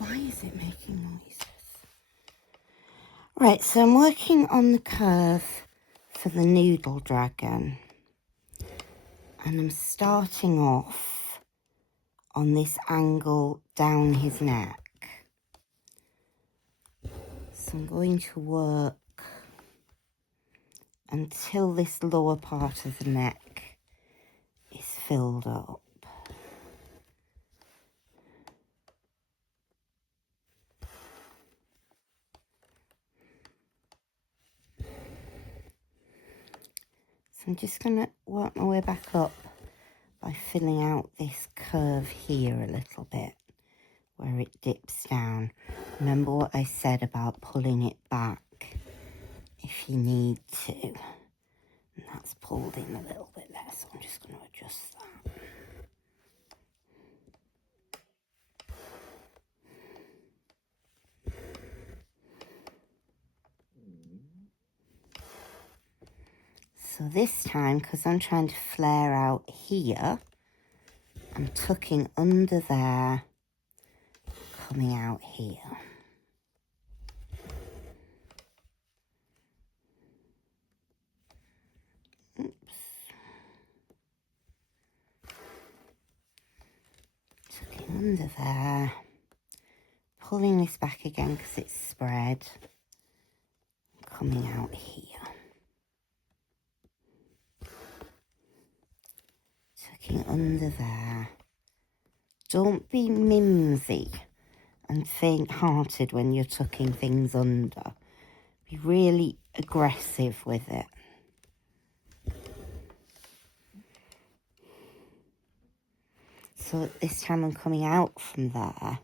Why is it making noises? Right, so I'm working on the curve for the noodle dragon. And I'm starting off on this angle down his neck. So I'm going to work until this lower part of the neck is filled up. So I'm just going to work my way back up by filling out this curve here a little bit, where it dips down. Remember what I said about pulling it back if you need to. And that's pulled in a little bit there, so I'm just going to adjust that. So this time, because I'm trying to flare out here, I'm tucking under there, coming out here. Oops. Tucking under there, pulling this back again because it's spread, coming out here. Tucking under there. Don't be mimsy and faint-hearted when you're tucking things under. Be really aggressive with it. So this time I'm coming out from there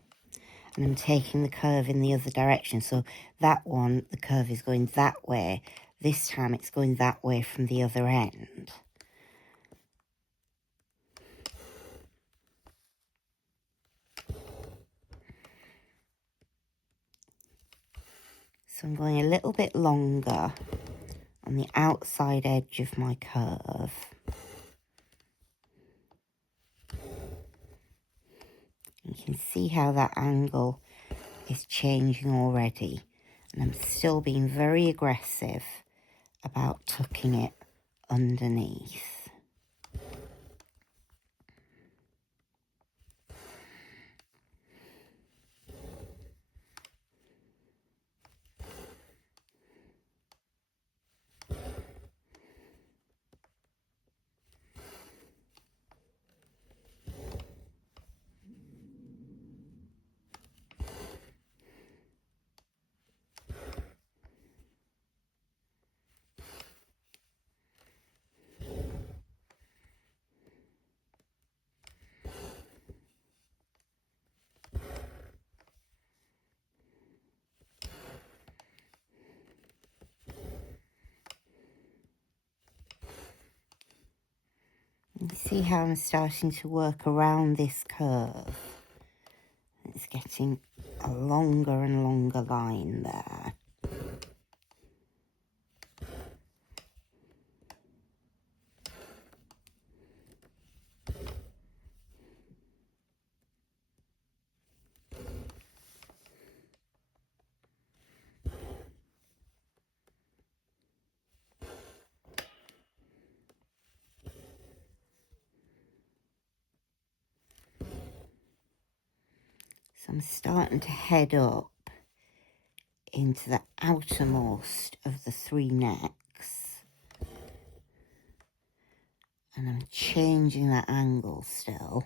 and I'm taking the curve in the other direction. So that one, the curve is going that way. This time it's going that way from the other end. So I'm going a little bit longer on the outside edge of my curve. You can see how that angle is changing already. And I'm still being very aggressive about tucking it underneath. You see how I'm starting to work around this curve. It's getting a longer and longer line there. So I'm starting to head up into the outermost of the three necks. And I'm changing that angle still.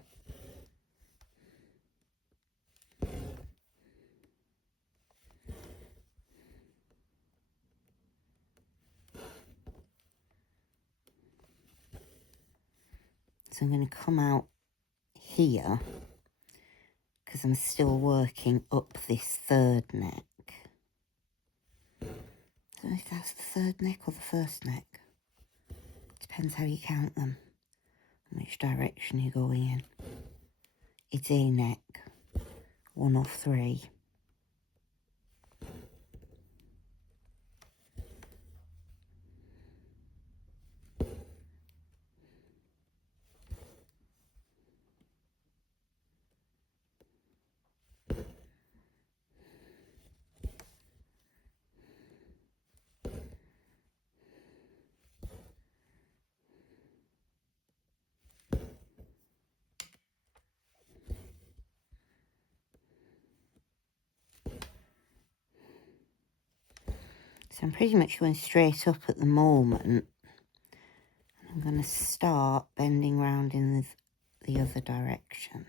So I'm going to come out here because I'm still working up this third neck. I don't know if that's the third neck or the first neck. Depends how you count them and which direction you're going in. It's a neck, one of three. So I'm pretty much going straight up at the moment. I'm going to start bending round in the other direction.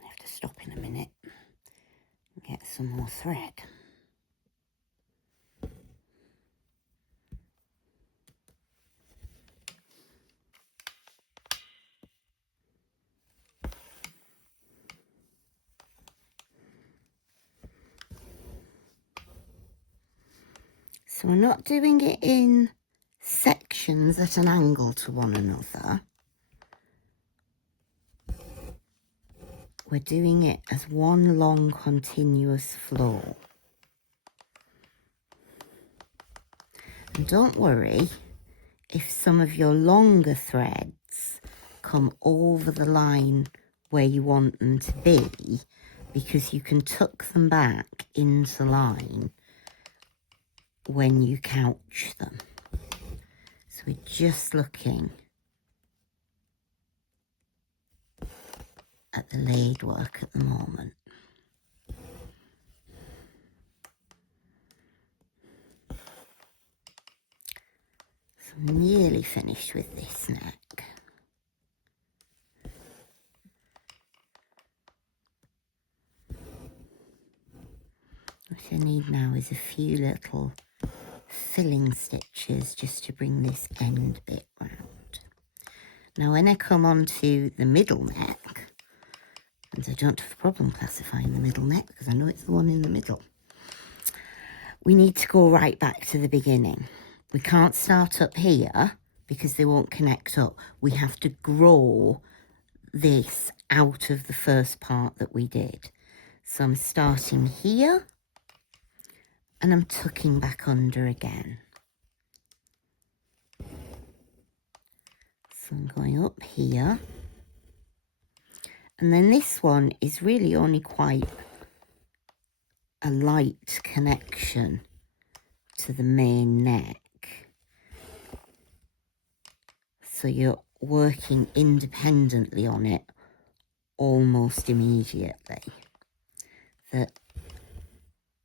I have to stop in a minute and get some more thread. So we're not doing it in sections at an angle to one another. We're doing it as one long continuous flow. And don't worry if some of your longer threads come over the line where you want them to be, because you can tuck them back into line when you couch them. So we're just looking at the laid work at the moment. So I'm nearly finished with this neck. What I need now is a few little filling stitches just to bring this end bit round. Now when I come on to the middle neck, and I don't have a problem classifying the middle neck because I know it's the one in the middle, we need to go right back to the beginning. We can't start up here because they won't connect up. We have to grow this out of the first part that we did. So I'm starting here and I'm tucking back under again. So I'm going up here. And then this one is really only quite a light connection to the main neck. So you're working independently on it almost immediately. That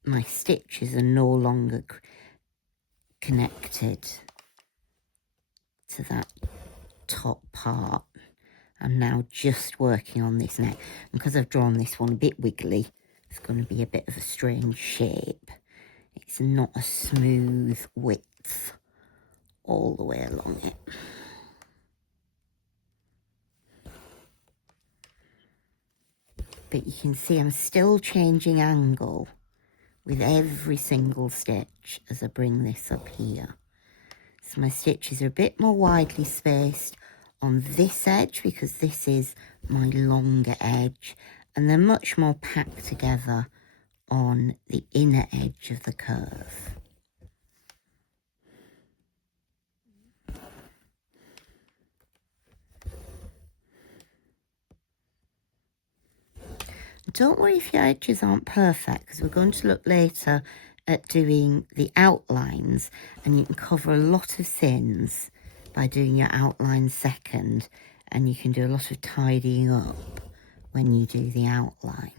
my stitches are no longer connected to that top part. I'm now just working on this neck. And because I've drawn this one a bit wiggly, it's going to be a bit of a strange shape. It's not a smooth width all the way along it. But you can see I'm still changing angle with every single stitch as I bring this up here. So my stitches are a bit more widely spaced on this edge because this is my longer edge, and they're much more packed together on the inner edge of the curve. Don't worry if your edges aren't perfect, because we're going to look later at doing the outlines, and you can cover a lot of sins by doing your outline second, and you can do a lot of tidying up when you do the outline.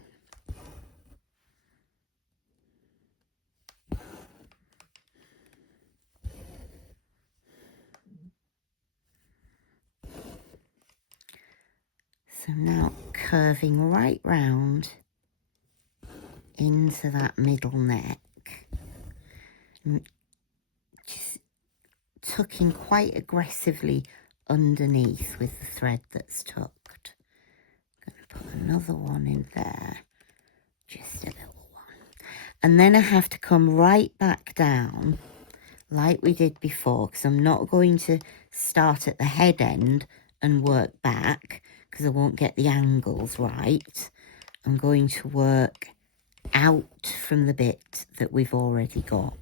So now curving right round into that middle neck, just tucking quite aggressively underneath with the thread that's tucked. I'm going to put another one in there, just a little one. And then I have to come right back down like we did before, because I'm not going to start at the head end and work back because I won't get the angles right. I'm going to work out from the bit that we've already got.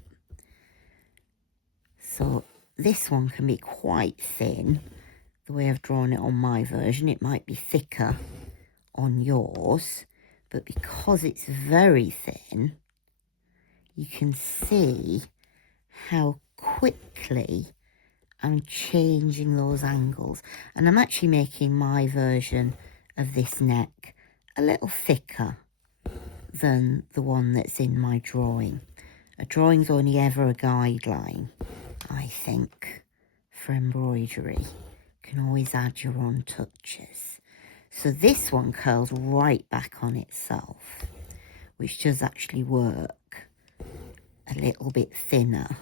So this one can be quite thin, the way I've drawn it on my version. It might be thicker on yours, but because it's very thin, you can see how quickly I'm changing those angles. And I'm actually making my version of this neck a little thicker than the one that's in my drawing. A drawing's only ever a guideline, I think, for embroidery. You can always add your own touches. So this one curls right back on itself, which does actually work a little bit thinner.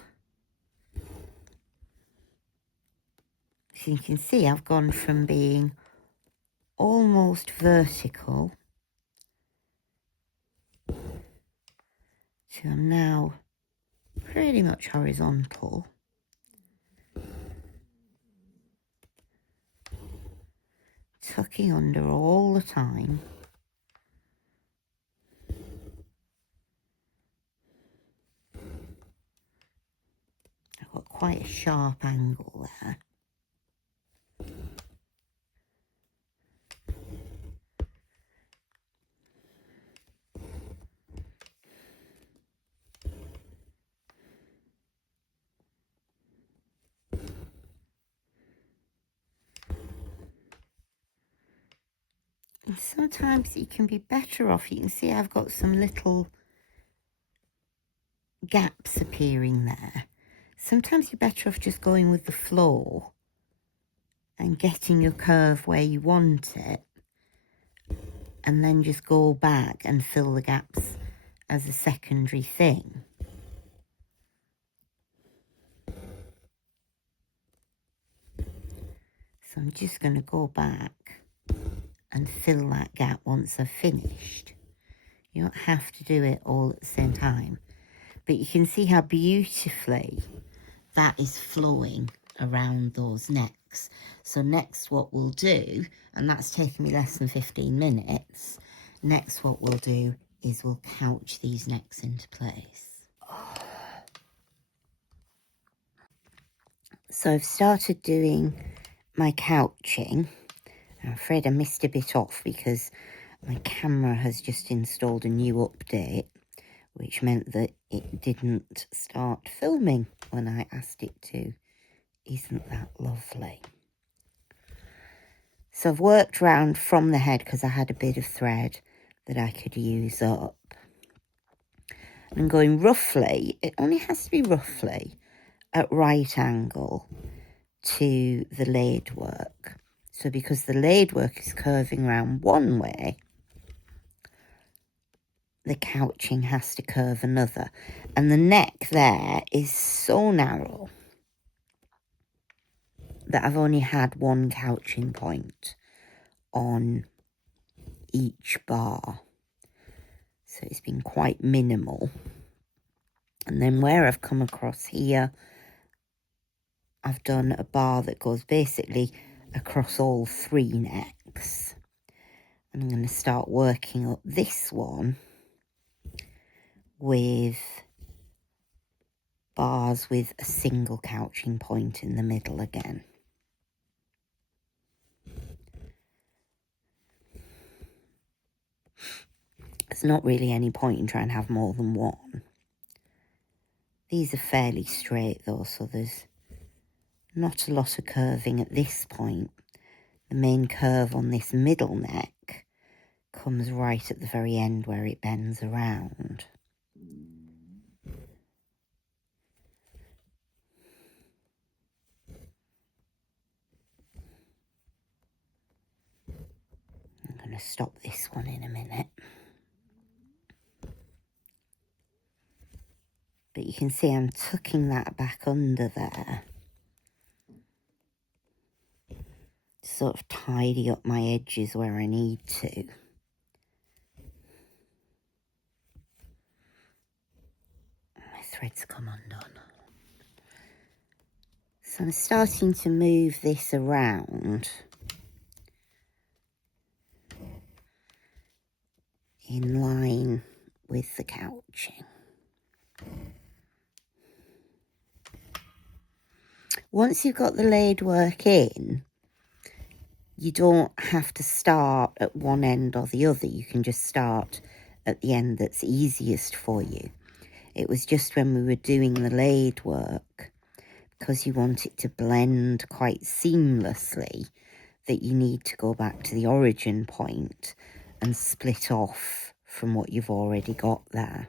So you can see I've gone from being almost vertical to I'm now pretty much horizontal. Tucking under all the time. I've got quite a sharp angle there. And sometimes you can be better off. You can see I've got some little gaps appearing there. Sometimes you're better off just going with the flow and getting your curve where you want it, and then just go back and fill the gaps as a secondary thing. So I'm just going to go back and fill that gap once I've finished. You don't have to do it all at the same time, but you can see how beautifully that is flowing around those necks. So next what we'll do, and that's taken me less than 15 minutes, next what we'll do is we'll couch these necks into place. So I've started doing my couching. I'm afraid I missed a bit off because my camera has just installed a new update, which meant that it didn't start filming when I asked it to. Isn't that lovely? So I've worked round from the head because I had a bit of thread that I could use up. And I'm going roughly, it only has to be roughly, at right angle to the laid work. So because the laid work is curving round one way, the couching has to curve another. And the neck there is so narrow that I've only had one couching point on each bar. So it's been quite minimal. And then where I've come across here, I've done a bar that goes basically across all three necks. And I'm going to start working up this one with bars with a single couching point in the middle again. There's not really any point in trying to have more than one. These are fairly straight though, so there's not a lot of curving at this point. The main curve on this middle neck comes right at the very end where it bends around. I'm going to stop this one in a minute. But you can see I'm tucking that back under there. Sort of tidy up my edges where I need to. My thread's come undone. So I'm starting to move this around in line with the couching. Once you've got the laid work in, you don't have to start at one end or the other. You can just start at the end that's easiest for you. It was just when we were doing the laid work, because you want it to blend quite seamlessly, that you need to go back to the origin point and split off from what you've already got there.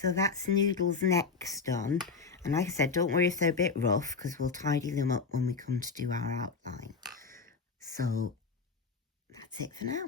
So that's Noodle's next done. And like I said, don't worry if they're a bit rough, because we'll tidy them up when we come to do our outline. So that's it for now.